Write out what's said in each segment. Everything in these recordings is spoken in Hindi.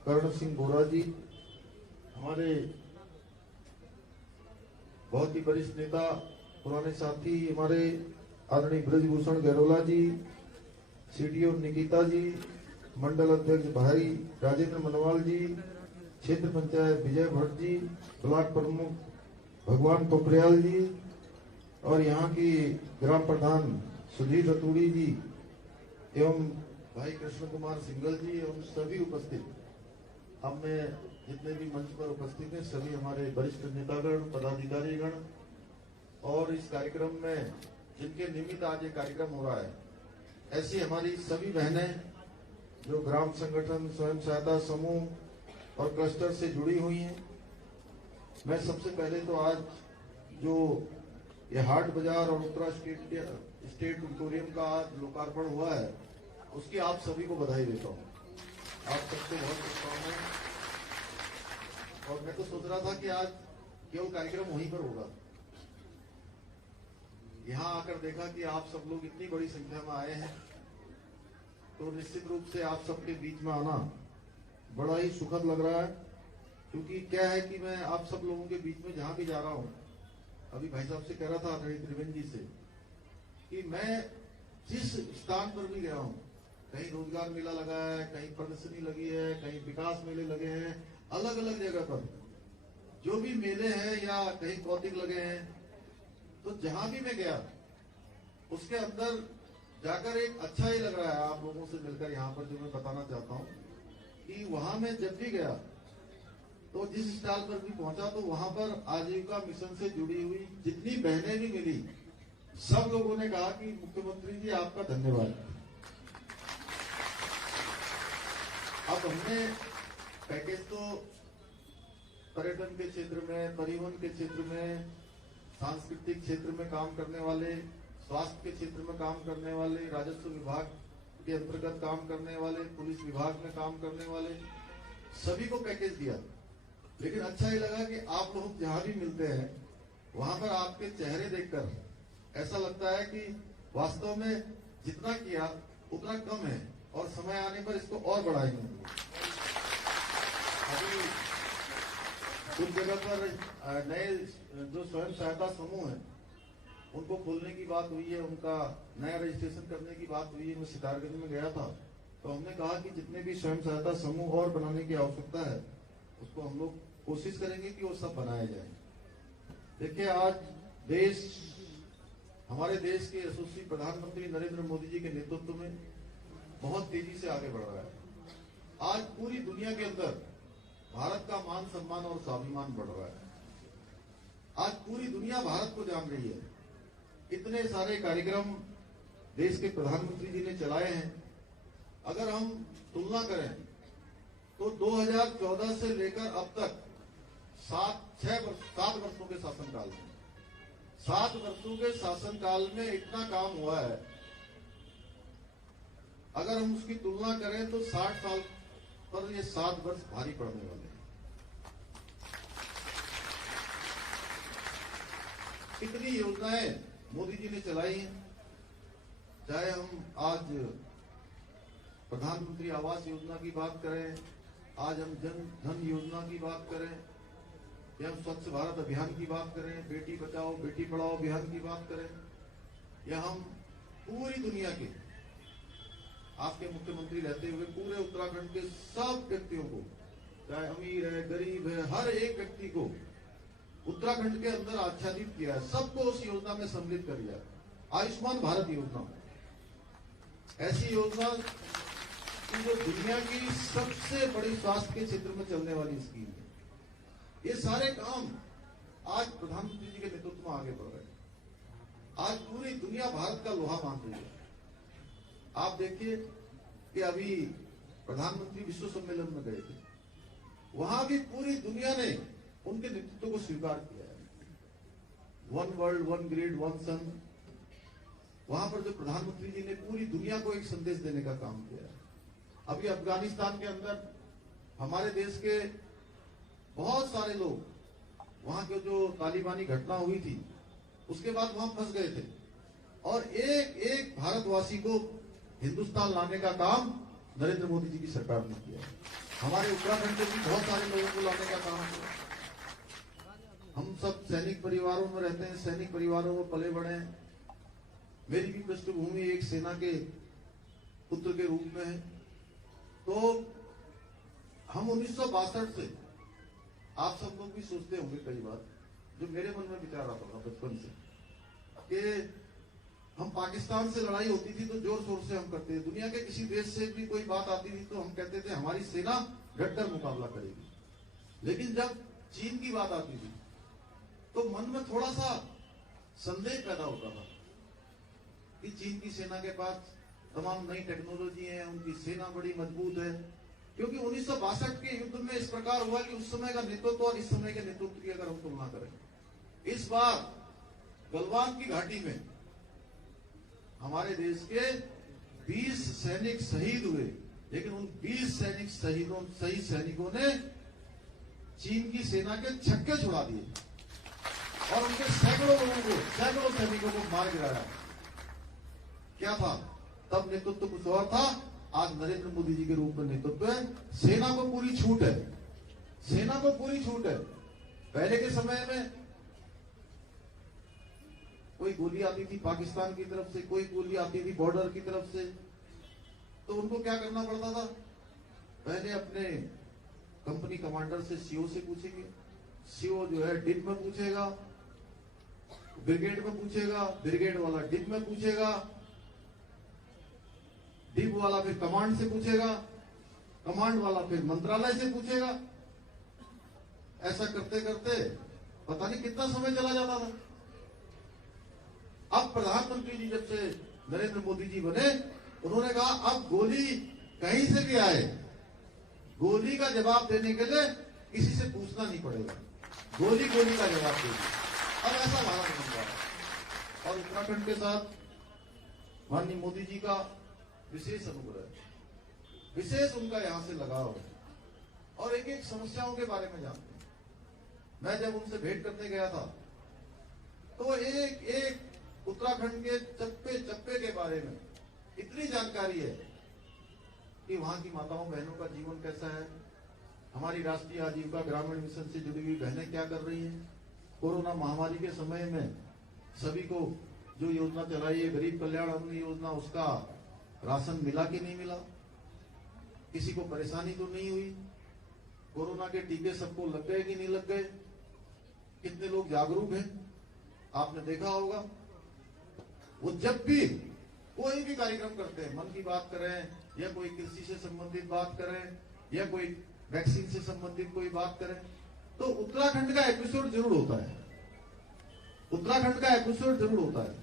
कर्ण सिंह बोरा जी, हमारे बहुत ही वरिष्ठ नेता, पुराने साथी हमारे आदरणीय ब्रजभूषण गहलोला जी, सीडीओ निकिता जी, मंडल अध्यक्ष भाई राजेंद्र मनवाल जी, क्षेत्र पंचायत विजय भट्ट जी, ब्लॉक प्रमुख भगवान पोखरियाल जी और यहाँ की ग्राम प्रधान सुधीर रतूड़ी जी एवं भाई कृष्ण कुमार सिंगल जी एवं सभी उपस्थित, हमने जितने भी मंच पर उपस्थित हैं सभी हमारे वरिष्ठ नेतागण, पदाधिकारीगण और इस कार्यक्रम में जिनके निमित्त आज ये कार्यक्रम हो रहा है, ऐसी हमारी सभी बहनें जो ग्राम संगठन, स्वयं सहायता समूह और क्लस्टर से जुड़ी हुई हैं। मैं सबसे पहले तो आज जो ये हाट बाजार और उत्तरा स्टेट ऑडिटोरियम का आज लोकार्पण हुआ है, उसकी आप सभी को बधाई देता हूँ। आप सबको बहुत शुभकामनाएं। और मैं तो सोच रहा था कि आज केवल कार्यक्रम वहीं पर होगा, यहाँ आकर देखा कि आप सब लोग इतनी बड़ी संख्या में आए हैं, तो निश्चित रूप से आप सबके बीच में आना बड़ा ही सुखद लग रहा है। क्योंकि क्या है कि मैं आप सब लोगों के बीच में जहां भी जा रहा हूं, अभी भाई साहब से कह रहा था त्रिवेंद्र जी से कि मैं जिस स्थान पर भी गया हूं, कहीं रोजगार मेला लगा है, कहीं प्रदर्शनी लगी है, कहीं विकास मेले लगे हैं, अलग अलग जगह पर जो भी मेले हैं या कहीं कौतिक लगे हैं, तो जहां भी मैं गया उसके अंदर जाकर एक अच्छा ही लग रहा है। आप लोगों से मिलकर यहाँ पर जो मैं बताना चाहता हूँ कि वहां मैं जब भी गया तो जिस स्टॉल पर भी पहुंचा तो वहां पर आजीविका मिशन से जुड़ी हुई जितनी बहनें भी मिली, सब लोगों ने कहा कि मुख्यमंत्री जी आपका धन्यवाद। अब हमने पैकेज तो पर्यटन के क्षेत्र में, परिवहन के क्षेत्र में, सांस्कृतिक क्षेत्र में काम करने वाले, स्वास्थ्य के क्षेत्र में काम करने वाले, राजस्व विभाग के अंतर्गत काम करने वाले, पुलिस विभाग में काम करने वाले, सभी को पैकेज दिया। लेकिन अच्छा ही लगा कि आप लोग जहां भी मिलते हैं वहां पर आपके चेहरे देखकर ऐसा लगता है कि वास्तव में जितना किया उतना कम है और समय आने पर इसको और बढ़ाएंगे। अभी कुछ जगह पर नए जो स्वयं सहायता समूह है उनको खोलने की बात हुई है, उनका नया रजिस्ट्रेशन करने की बात हुई है। मैं सितारगंज में गया था तो हमने कहा कि जितने भी स्वयं सहायता समूह और बनाने की आवश्यकता है उसको हम लोग कोशिश करेंगे कि वो सब बनाए जाए। देखिए, आज देश, हमारे देश के यशस्वी प्रधानमंत्री नरेंद्र मोदी जी के नेतृत्व में बहुत तेजी से आगे बढ़ रहा है। आज पूरी दुनिया के अंदर भारत का मान सम्मान और स्वाभिमान बढ़ रहा है। आज पूरी दुनिया भारत को जान रही है। इतने सारे कार्यक्रम देश के प्रधानमंत्री जी ने चलाए हैं। अगर हम तुलना करें तो 2014 से लेकर अब तक 7 वर्षों के शासनकाल में, 7 वर्षों के शासनकाल में इतना काम हुआ है। अगर हम उसकी तुलना करें तो 60 साल पर ये 7 वर्ष भारी पड़ने वाले हैं। कितनी योजनाएं मोदी जी ने चलाई हैं, चाहे हम आज प्रधानमंत्री आवास योजना की बात करें, आज हम जन धन योजना की बात करें, या हम स्वच्छ भारत अभियान की बात करें, बेटी बचाओ बेटी पढ़ाओ अभियान की बात करें, या हम पूरी दुनिया के, आपके मुख्यमंत्री रहते हुए पूरे उत्तराखंड के सब व्यक्तियों को, चाहे अमीर है गरीब है, हर एक व्यक्ति को उत्तराखंड के अंदर आच्छादित किया है, सबको उस योजना में सम्मिलित कर लिया। आयुष्मान भारत योजना ऐसी योजना कि जो दुनिया की सबसे बड़ी स्वास्थ्य के क्षेत्र में चलने वाली स्कीम है। ये सारे काम आज प्रधानमंत्री जी के नेतृत्व में आगे बढ़ रहे हैं। आज पूरी दुनिया भारत का लोहा मान रही है। आप देखिए कि अभी प्रधानमंत्री विश्व सम्मेलन में गए थे, वहां भी पूरी दुनिया ने उनके नेतृत्व को स्वीकार किया है। 1 वर्ल्ड 1 ग्रिड 1 सन, वहां पर जो प्रधानमंत्री जी ने पूरी दुनिया को एक संदेश देने का काम किया है। अभी अफगानिस्तान के अंदर हमारे देश के बहुत सारे लोग, वहां की जो तालिबानी घटना हुई थी उसके बाद वहां फंस गए थे, और एक एक भारतवासी को हिंदुस्तान लाने का काम नरेंद्र मोदी जी की सरकार ने किया। हमारे उत्तराखंड से भी बहुत सारे लोगों को लाने का काम किया। हम सब सैनिक परिवारों में रहते हैं, सैनिक परिवारों में पले बढ़े हैं। मेरी भी पृष्ठभूमि एक सेना के पुत्र के रूप में है। तो हम 1962 से, आप सब लोग भी सोचते होंगे कई बार, जो मेरे मन में विचार आता था बचपन से, कि हम पाकिस्तान से लड़ाई होती थी तो जोर शोर से हम करते थे। दुनिया के किसी देश से भी कोई बात आती थी तो हम कहते थे हमारी सेना डटकर मुकाबला करेगी। लेकिन जब चीन की बात आती थी तो मन में थोड़ा सा संदेह पैदा होता था कि चीन की सेना के पास तमाम नई टेक्नोलॉजी है, उनकी सेना बड़ी मजबूत है। क्योंकि 1962 के युद्ध में इस प्रकार हुआ कि उस समय का नेतृत्व और इस समय के नेतृत्व की अगर हम तुलना करें, इस बार गलवान की घाटी में हमारे देश के 20 सैनिक शहीद हुए, लेकिन उन 20 शहीद सैनिकों ने चीन की सेना के छक्के छुड़ा दिए और उनके सैकड़ों लोगों को, सैकड़ों सैनिकों को मार गिराया। क्या था तब? नेतृत्व कुछ और था। आज नरेंद्र मोदी जी के रूप में नेतृत्व है। सेना को पूरी छूट है, सेना को पूरी छूट है। पहले के समय में कोई गोली आती थी पाकिस्तान की तरफ से, कोई गोली आती थी बॉर्डर की तरफ से, तो उनको क्या करना पड़ता था? पहले अपने कंपनी कमांडर से, सीओ से पूछेंगे, सीओ जो है डिप में पूछेगा, ब्रिगेड में पूछेगा, ब्रिगेड वाला डिप में पूछेगा, डिप वाला फिर कमांड से पूछेगा, कमांड वाला फिर मंत्रालय से पूछेगा। ऐसा करते करते पता नहीं कितना समय चला जाता था। अब प्रधानमंत्री जी जब से नरेंद्र मोदी जी बने, उन्होंने कहा अब गोली कहीं से भी आए, गोली का जवाब देने के लिए किसी से पूछना नहीं पड़ेगा, गोली गोली का जवाब देगी। अब ऐसा भारत बन रहा है। और उत्तराखंड के साथ माननीय मोदी जी का विशेष अनुग्रह, विशेष उनका यहां से लगाव है और एक एक समस्याओं के बारे में जानते हैं। मैं जब उनसे भेंट करने गया था तो एक एक उत्तराखंड के चप्पे चप्पे के बारे में इतनी जानकारी है कि वहां की माताओं बहनों का जीवन कैसा है, हमारी राष्ट्रीय आजीविका ग्रामीण मिशन से जुड़ी हुई बहनें क्या कर रही हैं, कोरोना महामारी के समय में सभी को जो योजना चलाई है गरीब कल्याण अन्न योजना, उसका राशन मिला कि नहीं मिला, किसी को परेशानी तो नहीं हुई, कोरोना के टीके सबको लग गए कि नहीं लग गए, कितने लोग जागरूक हैं, आपने देखा होगा। वो जब भी कोई भी कार्यक्रम करते हैं, मन की बात करें या कोई कृषि से संबंधित बात करें या कोई वैक्सीन से संबंधित कोई बात करें, तो उत्तराखंड का एपिसोड जरूर होता है, उत्तराखंड का एपिसोड जरूर होता है।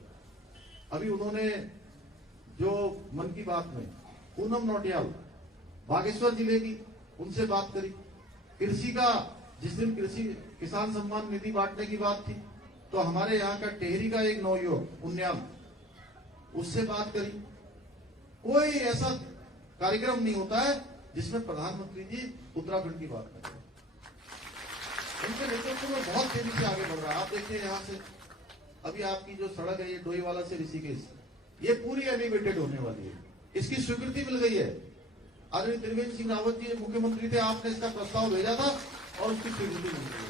अभी उन्होंने जो मन की बात में पूनम नौटियाल बागेश्वर जिले की, उनसे बात करी। कृषि का जिस दिन कृषि किसान सम्मान निधि बांटने की बात थी तो हमारे यहाँ का टेहरी का एक नवयुवक उन्याल, उससे बात करी। कोई ऐसा कार्यक्रम नहीं होता है जिसमें प्रधानमंत्री जी उत्तराखंड की बात करें। उनके नेतृत्व में बहुत तेजी से आगे बढ़ रहा है। आप देखिए यहाँ से अभी आपकी जो सड़क है ये डोईवाला से ऋषिकेश, ये पूरी एलिवेटेड होने वाली है, इसकी स्वीकृति मिल गई है। आदरणीय त्रिवेंद्र सिंह रावत जी मुख्यमंत्री थे, आपने इसका प्रस्ताव भेजा था और उसकी स्वीकृति मिल गई है।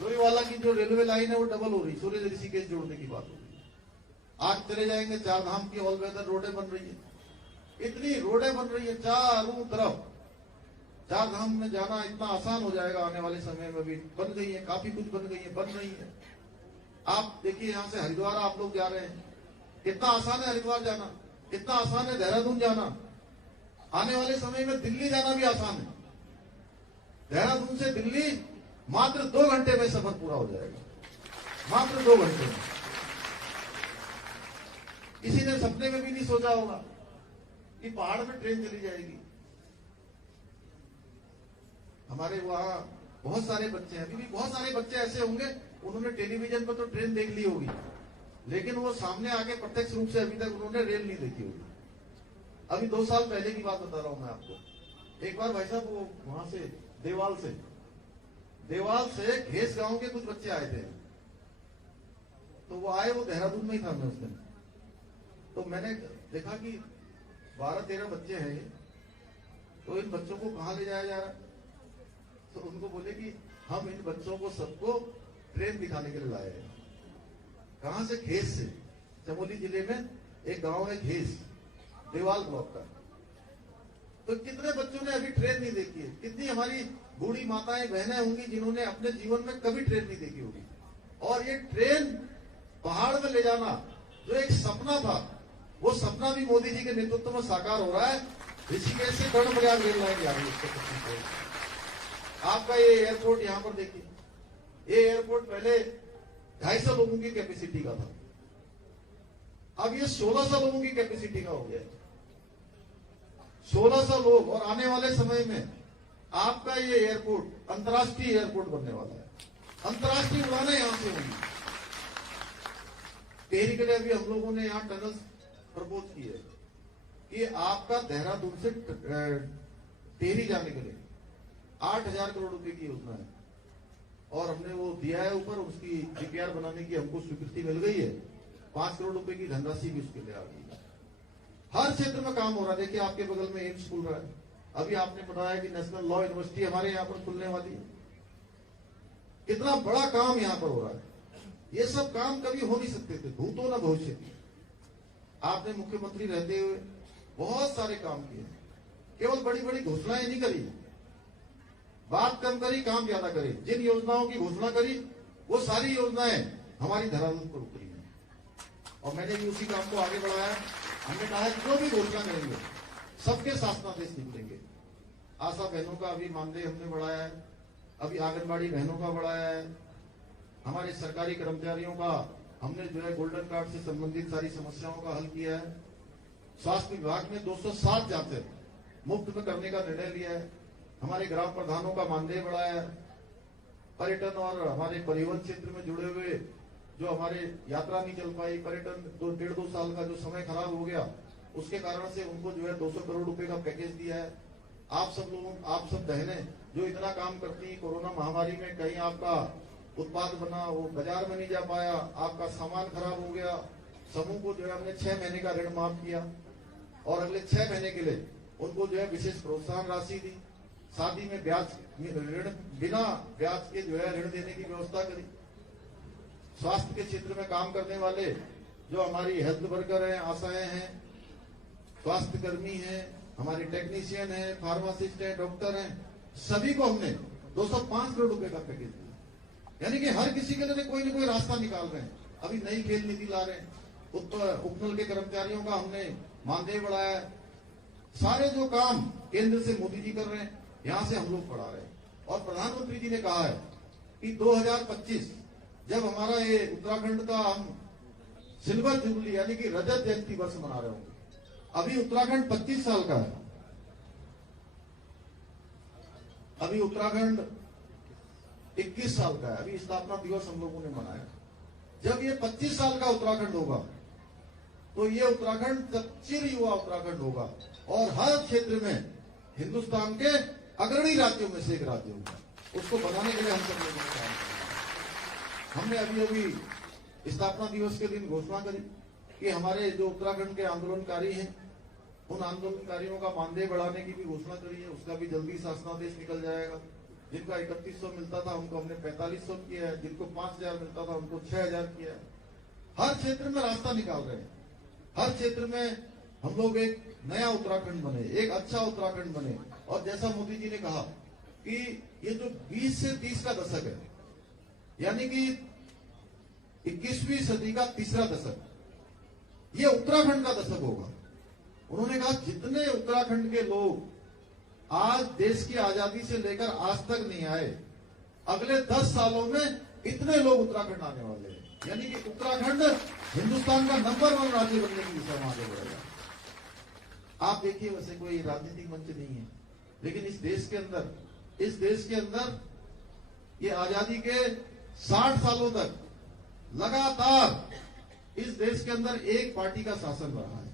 डोईवाला की जो रेलवे लाइन है वो डबल हो रही, सूर्य ऋषिकेश जोड़ने की बात हो रही है। आज चले जाएंगे, चार धाम की ऑल वेदर रोडें बन रही है, इतनी रोडें बन रही है चारों तरफ, चार धाम में जाना इतना आसान हो जाएगा आने वाले समय में। भी बन गई है, काफी कुछ बन गई है, बन रही है। आप देखिए यहाँ से हरिद्वार आप लोग जा रहे हैं, कितना आसान है हरिद्वार जाना, कितना आसान है देहरादून जाना। आने वाले समय में दिल्ली जाना भी आसान है, देहरादून से दिल्ली मात्र 2 घंटे में सफर पूरा हो जाएगा, मात्र 2 घंटे में। किसी ने सपने में भी नहीं सोचा होगा कि पहाड़ में ट्रेन चली जाएगी। हमारे वहां बहुत सारे बच्चे हैं, अभी भी बहुत सारे बच्चे ऐसे होंगे, उन्होंने टेलीविजन पर तो ट्रेन देख ली होगी, लेकिन वो सामने आके प्रत्यक्ष रूप से अभी तक उन्होंने रेल नहीं देखी होगी। अभी 2 साल पहले की बात बता रहा हूं मैं आपको। एक बार भाई साहब वो वहां से देवाल से घेस गांव के कुछ बच्चे आए थे, तो वो आए, वो देहरादून में ही था मैं उस दिन। तो मैंने देखा कि 12-13 बच्चे हैं, तो इन बच्चों को कहाँ ले जाया जा रहा है? तो उनको बोले कि हम इन बच्चों को सबको ट्रेन दिखाने के लिए लाए हैं। कहां से? घेस से। चमोली जिले में एक गांव है घेस, देवाल ब्लॉक का। तो कितने बच्चों ने अभी ट्रेन नहीं देखी है? कितनी हमारी बूढ़ी माताएं बहनें होंगी जिन्होंने अपने जीवन में कभी ट्रेन नहीं देखी होगी। और ये ट्रेन पहाड़ में ले जाना जो एक सपना था, वो सपना भी मोदी जी के नेतृत्व में साकार हो रहा है। ऋषिकेश से कर्णप्रयाग रेल लाइन जा रही है। आपका ये एयरपोर्ट यहां पर देखिए, ये एयरपोर्ट पहले 250 लोगों की कैपेसिटी का था, अब ये 1600 लोगों की कैपेसिटी का हो गया। 1600 लोग, और आने वाले समय में आपका ये एयरपोर्ट अंतर्राष्ट्रीय एयरपोर्ट बनने वाला है। अंतर्राष्ट्रीय उड़ानें यहां से होंगी। टेहरी के लिए अभी हम लोगों ने यहां टनल प्रपोज की है कि आपका देहरादून से टेहरी जाने के लिए 8,000 करोड़ रुपए की योजना है, और हमने वो दिया है ऊपर, उसकी डीपीआर बनाने की हमको स्वीकृति मिल गई है। 5 करोड़ रुपए की धनराशि भी उसके लिए आ गई है। हर क्षेत्र में काम हो रहा है। देखिए आपके बगल में एम्स खुल रहा है, अभी आपने बताया कि नेशनल लॉ यूनिवर्सिटी हमारे यहाँ पर खुलने वाली है। कितना बड़ा काम यहाँ पर हो रहा है। ये सब काम कभी हो नहीं सकते थे, भूतो न भविष्यति। आपने मुख्यमंत्री रहते हुए बहुत सारे काम किए, केवल बड़ी बड़ी घोषणाएं नहीं करी, बात कम करी, काम ज्यादा करी। जिन योजनाओं की घोषणा करी वो सारी योजनाएं हमारी धरातल पर उतरी हैं, और मैंने भी उसी काम को आगे बढ़ाया। हमने कहा है जो भी घोषणा करेंगे सबके शासनादेश निकलेंगे। आशा बहनों का अभी मानदेय हमने बढ़ाया है, अभी आंगनबाड़ी बहनों का बढ़ाया है, हमारे सरकारी कर्मचारियों का हमने जो है गोल्डन कार्ड से संबंधित सारी समस्याओं का हल किया है। स्वास्थ्य विभाग में 207 जांचें मुफ्त में करने का निर्णय लिया है। हमारे ग्राम प्रधानों का मानदेय बढ़ाया है। पर्यटन और हमारे परिवहन क्षेत्र में जुड़े हुए जो हमारे यात्रा नहीं चल पाई, पर्यटन 1.5-2 साल का जो समय खराब हो गया, उसके कारण से उनको जो है 200 करोड़ रुपए का पैकेज दिया है। आप सब लोगों, आप सब बहनें जो इतना काम करती, कोरोना महामारी में कहीं आपका उत्पाद बना वो बाजार में नहीं जा पाया, आपका सामान खराब हो गया, समूह को जो है हमने 6 महीने का ऋण माफ किया, और अगले 6 महीने के लिए उनको जो है विशेष प्रोत्साहन राशि दी। शादी में ब्याज ऋण, बिना ब्याज के जो है ऋण देने की व्यवस्था करी। स्वास्थ्य के क्षेत्र में काम करने वाले जो हमारी हेल्थ वर्कर हैं, आशाएं हैं, स्वास्थ्य कर्मी हैं, हमारे टेक्नीशियन हैं, फार्मासिस्ट हैं, डॉक्टर हैं, सभी को हमने 205 करोड़ रुपए का पैकेज दिया। यानी कि हर किसी के लिए कोई ना कोई रास्ता निकाल रहे हैं। अभी नई खेल नीति ला रहे हैं, उपनल के कर्मचारियों का हमने मानदेय बढ़ाया है। सारे जो काम केंद्र से मोदी जी कर रहे हैं, यहां से हम लोग बढ़ा रहे हैं। और प्रधानमंत्री जी ने कहा है कि 2025 जब हमारा ये उत्तराखंड का हम सिल्वर जुबली यानी कि रजत जयंती वर्ष मना रहे होंगे। अभी उत्तराखंड 25 साल का है, अभी उत्तराखंड 21 साल का है, अभी स्थापना दिवस हम लोगों ने मनाया। जब ये 25 साल का उत्तराखंड होगा तो ये उत्तराखंड चिर युवा उत्तराखंड होगा, और हर क्षेत्र में हिंदुस्तान के अग्रणी राज्यों में से एक राज्य होगा। उसको बनाने के लिए हम सब लोगों ने हमने अभी अभी स्थापना दिवस के दिन घोषणा करी कि हमारे जो उत्तराखंड के आंदोलनकारी हैं, उन आंदोलनकारियों का मानदेय बढ़ाने की भी घोषणा करी है। उसका भी जल्दी शासनादेश निकल जाएगा। जिनका 3100 मिलता था उनको हमने 4500 किया है, जिनको 5000 मिलता था उनको 6000 किया है। हर क्षेत्र में रास्ता निकाल रहे हैं। हर क्षेत्र में हम लोग एक नया उत्तराखंड बने, एक अच्छा उत्तराखंड बने। और जैसा मोदी जी ने कहा कि ये जो 20 से 30 का दशक है, यानी कि 21वीं सदी का तीसरा दशक, ये उत्तराखंड का दशक होगा। उन्होंने कहा जितने उत्तराखंड के लोग आज देश की आजादी से लेकर आज तक नहीं आए, अगले 10 सालों में इतने लोग उत्तराखंड आने वाले हैं। यानी कि उत्तराखंड हिंदुस्तान का नंबर 1 राज्य बनने की दिशा में आगे बढ़ेगा। आप देखिए, वैसे कोई राजनीतिक मंच नहीं है, लेकिन इस देश के अंदर ये आजादी के 60 सालों तक लगातार इस देश के अंदर एक पार्टी का शासन रहा है,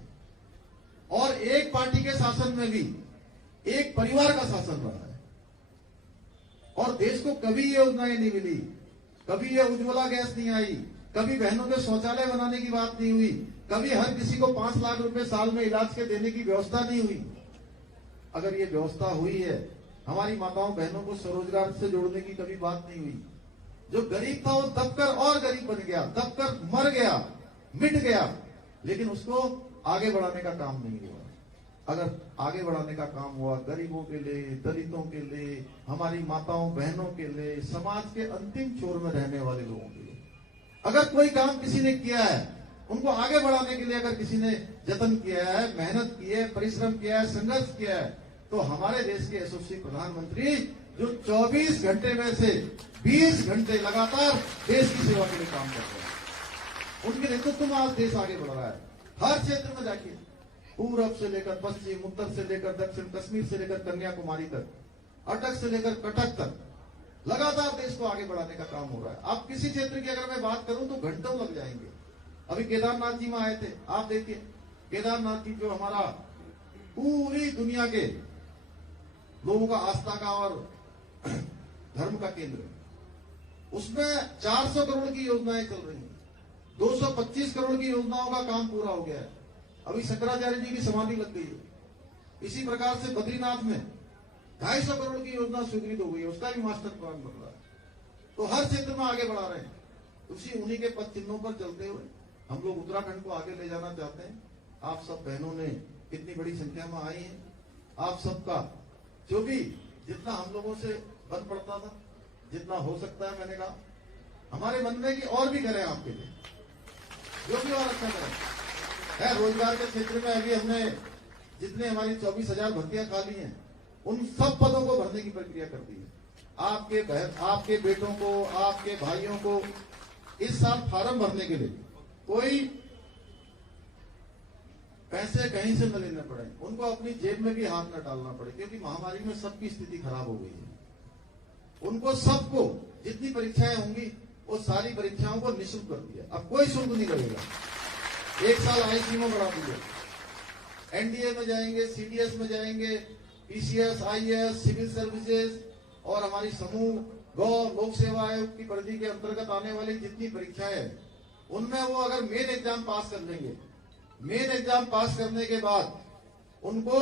और एक पार्टी के शासन में भी एक परिवार का शासन रहा है। और देश को कभी ये योजनाएं नहीं मिली, कभी ये उज्ज्वला गैस नहीं आई, कभी बहनों के शौचालय बनाने की बात नहीं हुई, कभी हर किसी को 5 लाख रुपए साल में इलाज के देने की व्यवस्था नहीं हुई। अगर ये व्यवस्था हुई है, हमारी माताओं बहनों को स्वरोजगार से जोड़ने की कभी बात नहीं हुई। जो गरीब था वो दबकर और गरीब बन गया, दबकर मर गया, मिट गया, लेकिन उसको आगे बढ़ाने का काम नहीं हुआ। अगर आगे बढ़ाने का काम हुआ गरीबों के लिए, दलितों के लिए, हमारी माताओं बहनों के लिए, समाज के अंतिम छोर में रहने वाले लोगों के लिए, अगर कोई काम किसी ने किया है, उनको आगे बढ़ाने के लिए अगर किसी ने जतन किया है, मेहनत की है, परिश्रम किया है, संघर्ष किया है, तो हमारे देश के यशस्वी प्रधानमंत्री जो 24 घंटे में से 20 घंटे लगातार देश की सेवा के लिए काम कर रहे हैं, उनके नेतृत्व में आज देश आगे बढ़ रहा है। हर क्षेत्र में जाके, पूरब से लेकर पश्चिम, उत्तर से लेकर दक्षिण, कश्मीर से लेकर कन्याकुमारी तक, अटक से लेकर कटक तक, लगातार देश को आगे बढ़ाने का काम हो रहा है। आप किसी क्षेत्र की अगर मैं बात करूं तो घंटों लग जाएंगे। अभी केदारनाथ जी में आए थे, आप देखिए केदारनाथ जी जो हमारा पूरी दुनिया के लोगों का आस्था का और धर्म का केंद्र है, उसमें 400 करोड़ की योजनाएं चल रही हैं, 225 करोड़ की योजनाओं का काम पूरा हो गया है। अभी शंकराचार्य जी की समाधि लग गई है। इसी प्रकार से बद्रीनाथ में 250 करोड़ की योजना स्वीकृत हो गई है, उसका भी मास्टर प्लान बन रहा है। तो हर क्षेत्र में आगे बढ़ा रहे हैं। उसी उन्हीं के पद चिन्हों पर चलते हुए हम लोग उत्तराखंड को आगे ले जाना चाहते हैं। आप सब बहनों ने कितनी बड़ी संख्या में आई हैं, आप सबका जो भी जितना हम लोगों से बन पड़ता था, जितना हो सकता है, मैंने कहा हमारे मन में कि और भी करें आपके लिए, जो भी और अच्छा करें है। रोजगार के क्षेत्र में अभी हमने जितने हमारी 24,000 भर्तियां खाली हैं, उन सब पदों को भरने की प्रक्रिया कर दी है। आपके बेटों को, आपके भाइयों को इस साल फार्म भरने के लिए कोई पैसे कहीं से न लेने पड़े, उनको अपनी जेब में भी हाथ न डालना पड़े, क्योंकि महामारी में सबकी स्थिति खराब हो गई है। उनको सबको जितनी परीक्षाएं होंगी वो सारी परीक्षाओं को निःशुल्क कर दिया। अब कोई शुल्क नहीं लगेगा। 1 साल आईसी में बढ़ा दिया, एनडीए में जाएंगे, सीडीएस में जाएंगे, पीसीएस, आईएएस, सिविल सर्विसेज और हमारी समूह गौ लोक सेवा आयोग की परिधि के अंतर्गत आने वाली जितनी परीक्षाएं हैं, उनमें वो अगर मेन एग्जाम पास कर लेंगे, मेन एग्जाम पास करने के बाद उनको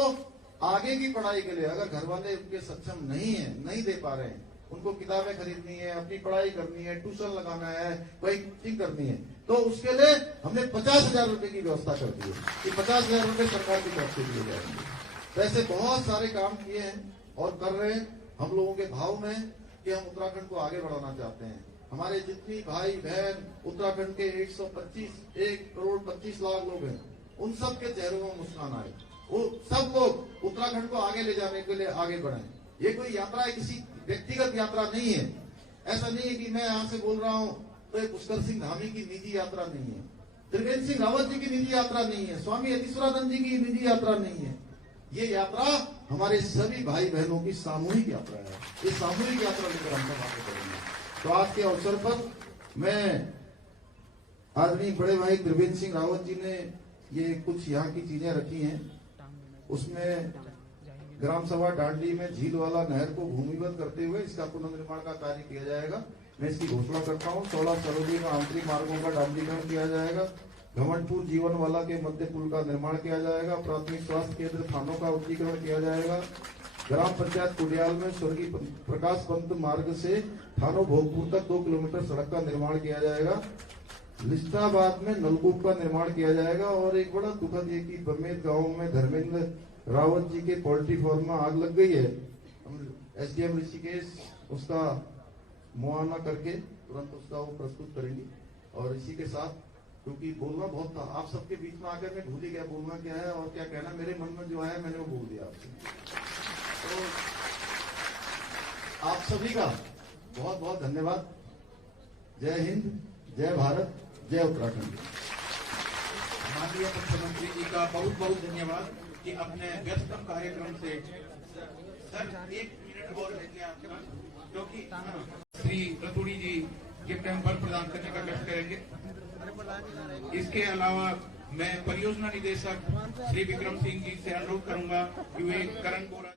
आगे की पढ़ाई के लिए अगर घर वाले उनके सक्षम नहीं है, नहीं दे पा रहे हैं, उनको किताबें खरीदनी है, अपनी पढ़ाई करनी है, ट्यूशन लगाना है, कोई कोचिंग करनी है, तो उसके लिए हमने 50,000 रुपए की व्यवस्था कर दी है कि 50,000 रुपए सरकार की तरफ से दिए जाएंगे। तो ऐसे बहुत सारे काम किए हैं और कर रहे हैं हम लोगों के भाव में कि हम उत्तराखंड को आगे बढ़ाना चाहते हैं। हमारे जितनी भाई बहन उत्तराखंड के 1 करोड़ 25 लाख लोग हैं, उन सब के चेहरों में मुस्कान आए, वो सब लोग उत्तराखंड को आगे ले जाने के लिए आगे बढ़े। ये कोई यात्रा है, किसी व्यक्तिगत यात्रा नहीं है। ऐसा नहीं है कि मैं यहाँ से बोल रहा हूँ तो ये पुष्कर सिंह धामी की निजी यात्रा नहीं है, त्रिवेंद्र सिंह रावत जी की निजी यात्रा नहीं है, स्वामी यतीश्वरानंद जी की निजी यात्रा नहीं है। ये यात्रा हमारे सभी भाई बहनों की सामूहिक यात्रा है। ये सामूहिक यात्रा लेकर हम सब आगे बढ़ेंगे। तो आज के अवसर पर मैं आदरणीय बड़े भाई त्रिवेंद्र सिंह रावत जी ने ये कुछ यहाँ की चीजें रखी हैं, उसमें ग्राम सभा डांडी में झील वाला नहर को भूमिगत करते हुए इसका पुनर्निर्माण का कार्य किया जाएगा। मैं इसकी घोषणा करता हूँ। 16 सरोगी में आंतरिक मार्गों का डांडीकरण किया जाएगा। घमंडपुर जीवनवाला के मध्य पुल का निर्माण किया जाएगा। प्राथमिक स्वास्थ्य केंद्र थानों का उच्चीकरण किया जाएगा। ग्राम पंचायत कुडियाल में स्वर्गीय प्रकाश पंत मार्ग से थानों भोगपुर तक 2 किलोमीटर सड़क का निर्माण किया जाएगा। लिस्टाबाद में नलकूप का निर्माण किया जाएगा। और एक बड़ा दुखद ये कि बमेत गांव में धर्मेंद्र रावत जी के पोल्ट्री फार्म में आग लग गई है। एसडीएम ऋषिकेश उसका मुआयना करके तुरंत उसका वो प्रस्तुत करेंगे। और इसी के साथ, क्योंकि बोलना बहुत था, आप सबके बीच में आकर मैं भूल ही गया बोलना क्या है और क्या कहना, मेरे मन में जो आया मैंने वो बोल दिया आपसे। तो आप सभी का बहुत बहुत धन्यवाद। जय हिंद, जय भारत, जय उत्तराखंड। माननीय मुख्यमंत्री जी का बहुत बहुत धन्यवाद कि अपने व्यस्तम कार्यक्रम से सर 1 मिनट और लेके आपके पास, क्योंकि श्री रतूड़ी जी गिफ्ट हैम्पर प्रदान करने का कष्ट करेंगे। इसके अलावा मैं परियोजना निदेशक श्री विक्रम सिंह जी से अनुरोध करूंगा कि वे करण गोरा